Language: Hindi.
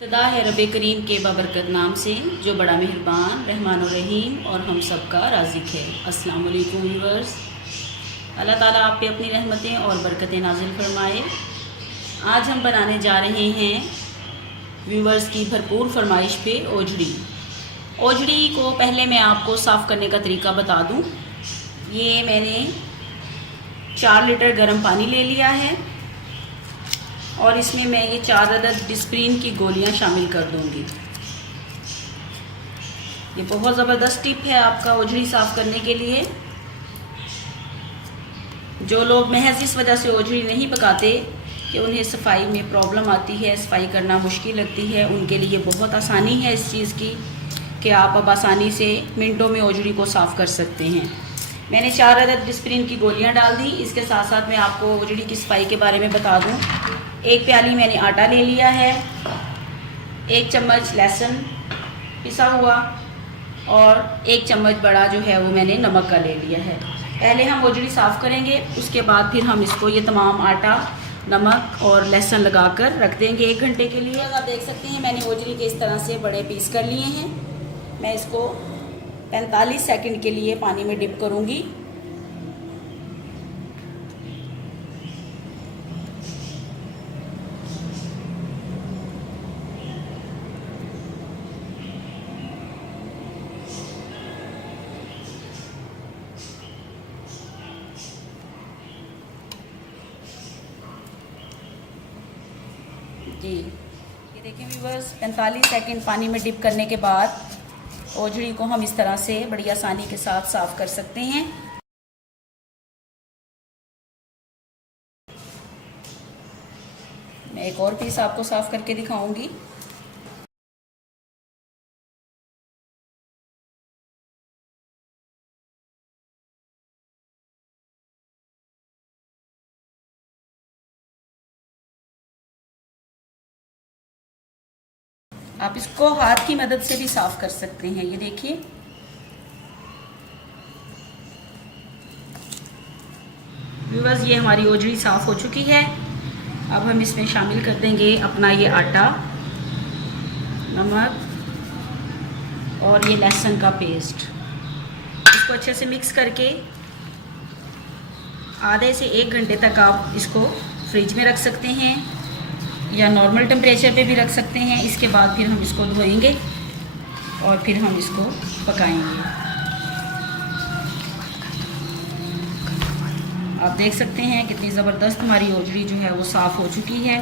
इब्तिदा है रब करीम के बाबरकत नाम से जो बड़ा मेहरबान रहमान और रहीम और हम सब का राज़िक है। अस्सलाम वालेकुम व्यूअर्स, अल्लाह ताला आप पे अपनी रहमतें और बरकतें नाजिल फरमाए। आज हम बनाने जा रहे हैं व्यूअर्स की भरपूर फरमाइश पे ओजड़ी। ओजड़ी को पहले मैं आपको साफ़ करने का तरीका बता दूं। ये मैंने 4 लीटर गर्म पानी ले लिया है और इसमें मैं ये 4 अदद डिस्प्रिन की गोलियां शामिल कर दूंगी। ये बहुत ज़बरदस्त टिप है आपका ओजड़ी साफ़ करने के लिए। जो लोग महज इस वजह से ओजड़ी नहीं पकाते कि उन्हें सफाई में प्रॉब्लम आती है, सफाई करना मुश्किल लगती है, उनके लिए बहुत आसानी है इस चीज़ की कि आप अब आसानी से मिनटों में ओजड़ी को साफ़ कर सकते हैं। मैंने 4 अदद डिस्प्रिन की गोलियां डाल दी। इसके साथ साथ मैं आपको ओजड़ी की सफाई के बारे में बता दूं। 1 प्याली मैंने आटा ले लिया है, 1 चम्मच लहसुन पिसा हुआ और 1 चम्मच बड़ा जो है वो मैंने नमक का ले लिया है। पहले हम ओजड़ी साफ़ करेंगे, उसके बाद फिर हम इसको ये तमाम आटा, नमक और लहसुन लगाकर रख देंगे 1 घंटे के लिए। आप देख सकते हैं मैंने ओजड़ी के इस तरह से बड़े पीस कर लिए हैं। मैं इसको 45 सेकंड के लिए पानी में डिप करूंगी। जी ये देखिए व्यूअर्स, 45 सेकंड पानी में डिप करने के बाद ओजड़ी को हम इस तरह से बड़ी आसानी के साथ साफ़ कर सकते हैं। मैं एक और पीस आपको साफ़ करके दिखाऊंगी। आप इसको हाथ की मदद से भी साफ़ कर सकते हैं। ये देखिए व्यूअर्स, ये हमारी ओजड़ी साफ़ हो चुकी है। अब हम इसमें शामिल कर देंगे अपना ये आटा, नमक और ये लहसुन का पेस्ट। इसको अच्छे से मिक्स करके आधे से 1 घंटे तक आप इसको फ्रिज में रख सकते हैं या नॉर्मल टेम्परेचर पे भी रख सकते हैं। इसके बाद फिर हम इसको धोएंगे और फिर हम इसको पकाएंगे। आप देख सकते हैं कितनी ज़बरदस्त हमारी ओजड़ी जो है वो साफ़ हो चुकी है।